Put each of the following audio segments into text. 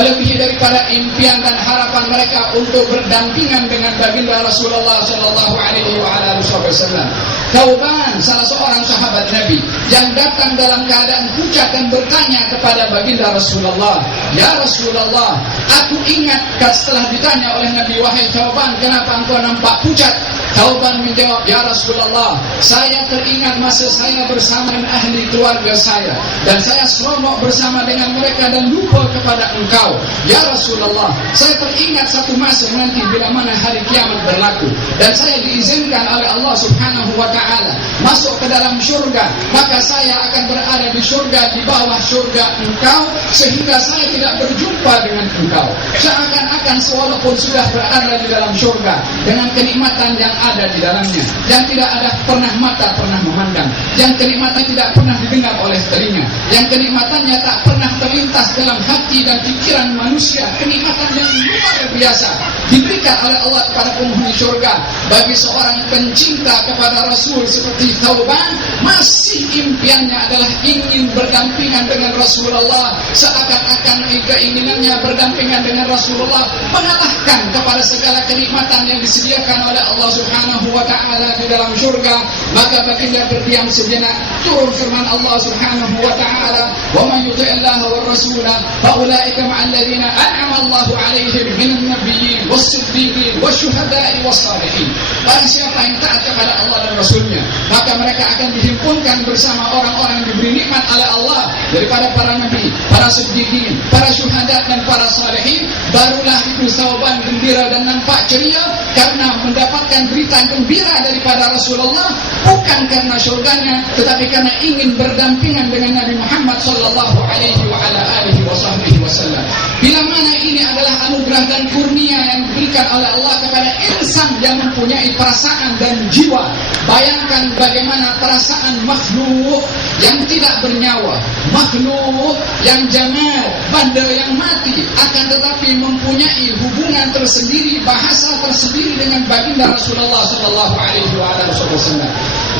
melebihi daripada impian dan harapan mereka untuk berdampingan dengan baginda Rasulullah sallallahu alaihi wasallam. Thauban, salah seorang sahabat Nabi yang datang dalam keadaan pucat dan bertanya kepada baginda Rasulullah, "Ya Rasulullah, aku ingat setelah ditanya oleh Nabi, wahai Thauban, kenapa engkau nampak pucat?" Thauban menjawab, "Ya Rasulullah, saya teringat masa saya bersama dengan ahli keluarga saya dan saya seronok bersama dengan mereka dan lupa kepada engkau. Ya Rasulullah, saya teringat satu masa nanti bila mana hari kiamat berlaku dan saya diizinkan oleh Allah Subhanahu wa taala masuk ke dalam syurga, maka saya akan berada di syurga di bawah syurga engkau sehingga saya tidak berjumpa dengan engkau. Seakan-akan walaupun sudah berada di dalam syurga dengan kenikmatan yang ada di dalamnya, yang tidak ada pernah mata pernah memandang, yang kenikmatan tidak pernah didengar oleh telinga, yang kenikmatannya tak pernah terlintas dalam hati dan pikiran manusia, kenikmatan yang luar biasa diberikan oleh Allah kepada penghuni syurga. Bagi seorang pencinta kepada Rasul seperti Thauban, masih impiannya adalah ingin berdampingan dengan Rasulullah, seakan-akan keinginannya berdampingan dengan Rasulullah mengalahkan kepada segala kenikmatan yang disediakan oleh Allah Subhanahu wa taala di dalam syurga. Maka baginda berdiam sejenak, turun firman Allah Subhanahu wa taala, "Wa man yuti'illaha war rasula fa ulaika ma'al ladzina an'ama Allahu 'alaihim minan nabiyyin was-siddiqin wasyuhada'i was-shalihin." Barang siapa yang taat kepada Allah dan Rasulnya, maka mereka akan dihimpunkan bersama orang-orang yang diberi nikmat oleh Allah daripada para nabi, para siddiqin, para syuhada dan para salihin. Barulah itu Thauban gembira dan nampak ceria karena mendapatkan berita gembira daripada Rasulullah, bukan karena syurganya tetapi karena ingin berdampingan dengan Nabi Muhammad sallallahu alaihi wasallam. Bila mana ini adalah anugerah dan kurnia yang diberikan oleh Allah kepada insan yang mempunyai perasaan dan jiwa. Bayangkan bagaimana perasaan makhluk yang tidak bernyawa, makhluk yang jamal, benda yang mati, akan tetapi mempunyai hubungan tersendiri, bahasa tersendiri dengan baginda Rasulullah sallallahu alaihi wasallam.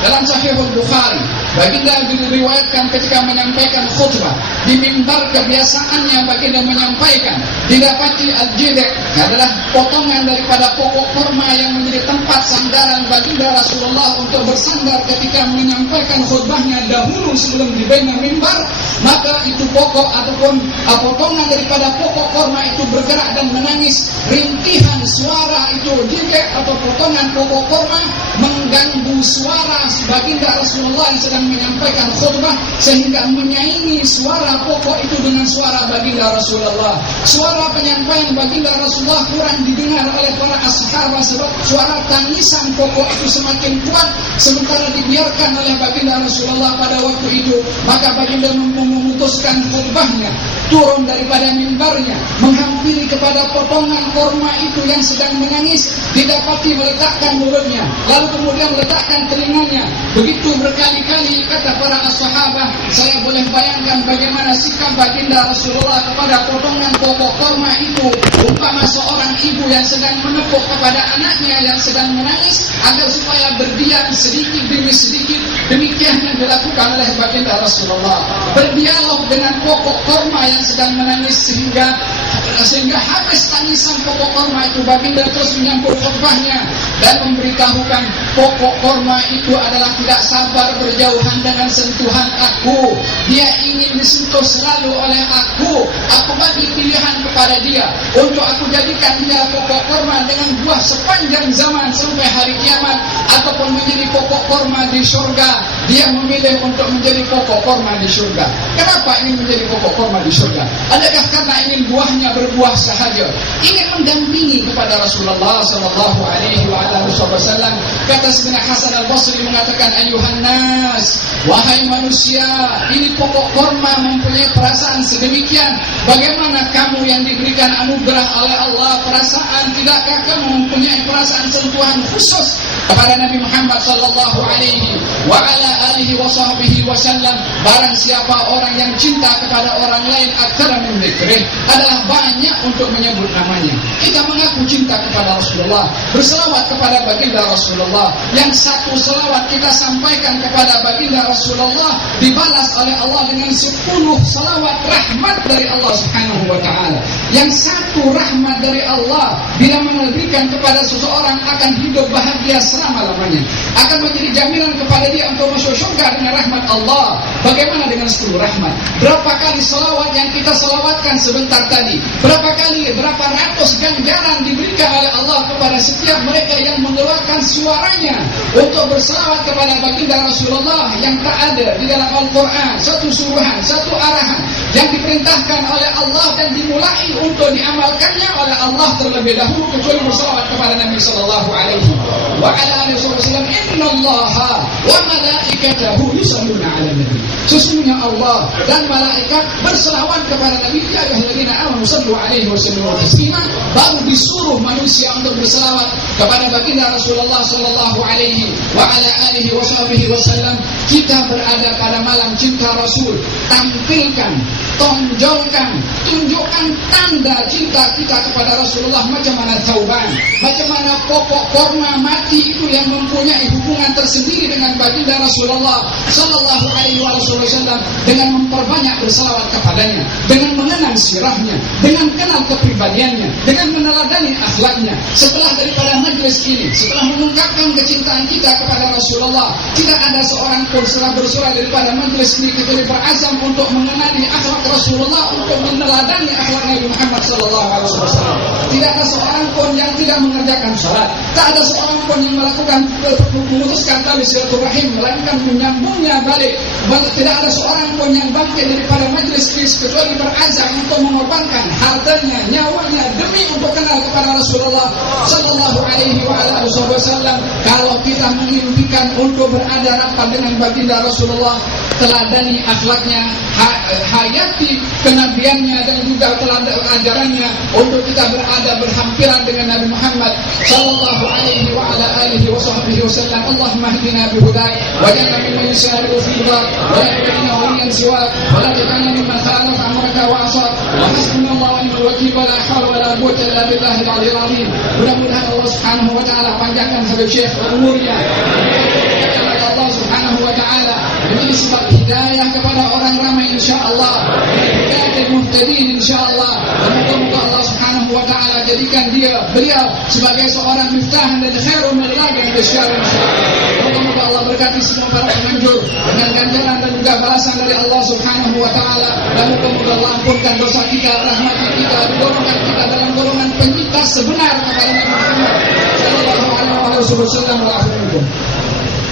Dalam Sahih Bukhari, baginda diriwayatkan ketika menyampaikan khutbah di mimbar, kebiasaannya baginda menyampaikan didapati al-jid' adalah potongan daripada pokok kurma yang menjadi tempat sandaran baginda Rasulullah untuk bersandar ketika menyampaikan khutbahnya dahulu sebelum dibina mimbar. Maka itu pokok ataupun potongan daripada pokok kurma itu bergerak dan menangis. Rintihan suara itu jid' atau potongan pokok kurma mengganggu suara baginda Rasulullah yang sedang menyampaikan khutbah sehingga menyaingi suara pokok itu dengan suara baginda Rasulullah. Suara penyampaian baginda Rasulullah kurang didengar oleh para ashab sebab suara tangisan pokok itu semakin kuat sementara dibiarkan oleh baginda Rasulullah pada waktu itu. Maka baginda memutuskan khutbahnya, turun daripada mimbarnya, menghampiri kepada potongan kurma itu yang sedang menangis, didapati meletakkan mulutnya, lalu kemudian meletakkan telinganya. Begitu berkali-kali kata para sahabat, saya boleh bayangkan bagaimana sikap baginda Rasulullah kepada potongan pokok kurma itu, umpama seorang ibu yang sedang menepuk kepada anaknya yang sedang menangis agar supaya berdiam sedikit demi sedikit. Demikian yang dilakukan oleh baginda Rasulullah, berdialog dengan pokok kurma yang sedang menangis sehingga habis tangisan pokok kurma itu. Baginda terus menyambut khutbahnya dan memberitahukan pokok kurma itu adalah tidak sabar berjauhan dengan sentuhan aku. Dia ingin disentuh selalu oleh aku. Aku bagi pilihan kepada dia untuk aku jadikan dia pokok kurma dengan buah sepanjang zaman sampai hari kiamat, ataupun menjadi pokok kurma di surga. Dia memilih untuk menjadi pokok kurma di surga. Kenapa ingin menjadi pokok kurma di surga? Adakah karena ingin buahnya berbuah sahaja? Ingin mendampingi kepada Rasulullah sallallahu alaihi wasallam. Kata Sayyidina Hasan Al-Basri mengatakan, ayuhan nas, wahai manusia, ini pokok kurma mempunyai perasaan sedemikian. Bagaimana kamu yang diberikan anugerah oleh Allah perasaan, tidakkah kamu mempunyai perasaan sentuhan khusus kepada Nabi Muhammad sallallahu alaihi wa ala alihi wa sahbihi wasallam? Barang siapa orang yang cinta kepada orang lain aktsara min dzikrih, adalah banyak untuk menyebut namanya. Kita mengaku cinta kepada Rasulullah, berselawat kepada baginda Rasulullah. Yang satu selawat kita sampaikan kepada baginda Rasulullah dibalas oleh Allah dengan 10 selawat rahmat dari Allah Subhanahu wa taala. Yang satu rahmat dari Allah bila memberikan kepada seseorang akan hidup bahagia selama-lamanya, akan menjadi jaminan kepada dia untuk masuk surga dengan rahmat Allah. Bagaimana dengan 10 rahmat? Berapa kali salawat yang kita salawatkan sebentar tadi? Berapa ratus ganjaran diberikan oleh Allah kepada setiap mereka yang mengeluarkan suaranya untuk bersalawat kepada baginda Rasulullah yang tak ada di dalam Al-Quran, satu suruhan, satu arahan yang diperintahkan oleh Allah dan dimulai untuk diamalkannya oleh Allah terlebih dahulu kecuali bersalawat kepada Nabi sallallahu alaihi wa ala alihi wasallam. Innallaha wa malaikatahu yusalluna 'alan nabi. Sesungguhnya Allah dan malaikat berselawat kepada Nabi. Ya ayyuhalladzina amanu sallu 'alaihi wa sallimu taslima. Baru disuruh manusia untuk berselawat kepada baginda Rasulullah sallallahu alaihi wa ala alihi wasallam. Kita berada pada malam cinta Rasul. Tampilkan, tonjolkan, tunjukkan tanda cinta kita kepada Rasulullah. Macam mana tauban, macam mana pokok korma mati itu yang mempunyai hubungan tersendiri dengan baginda Rasulullah sallallahu alaihi wasallam, dengan memperbanyak berselawat kepadanya, dengan mengenang sirahnya, dengan kenal kepribadiannya, dengan meneladani akhlaknya. Setelah daripada majlis ini, setelah mengungkapkan kecintaan kita kepada Rasulullah, tidak ada seorang pun setelah bersuara daripada majlis ini kecuali berazam untuk mengenali akhlak Rasulullah, untuk meneladani akhlak Nabi Muhammad sallallahu alaihi wasallam. Tidak ada seorang pun yang tidak mengerjakan salat, tak ada seorang pun yang melakukan memutuskan tali silaturahim melainkan menyambungnya balik. Tidak ada seorang pun yang bangkit daripada majlis ini kecuali berazam untuk mengorbankan hartanya, nyawanya demi untuk kenal kepada Rasulullah sallallahu alaihi wasallam. Kalau kita mengimpikan untuk berada rapat dengan baginda Rasulullah, teladani akhlaknya, hayati kenabiannya dan juga teladani ajarannya untuk kita berada berhampiran dengan Nabi Muhammad sallallahu alaihi wa ala alihi wasallam. Allahumma hdina bihudak waj'alna mimman yusari'u fi hudak wa la taj'alna waliyan siwak wa la taj'alna mimman khalafa amraka wa asrak wa hasbunallahu wa ni'mal wakeel wa la hawla wa la quwwata illa billahil 'aliyyil 'azim. Mudah-mudahan Allah Subhanahu wa taala panjangkan Habib Syekh umurnya. Allah Subhanahu wa taala menjadi sebab hidayah kepada orang ramai insyaallah, hidayah muhtadin insyaallah. Semoga Allah Subhanahu wa taala jadikan beliau sebagai seorang miftahan dan khairul melagan bisyar. Semoga Allah berkati semua para penganjur dengan ganjaran dan juga balasan dari Allah Subhanahu wa taala. Dan semoga Allah ampunkan dosa kita, rahmati kita, golongan kita dalam golongan penyintas sebenar kepada Nabi Muhammad sallallahu alaihi wasallam.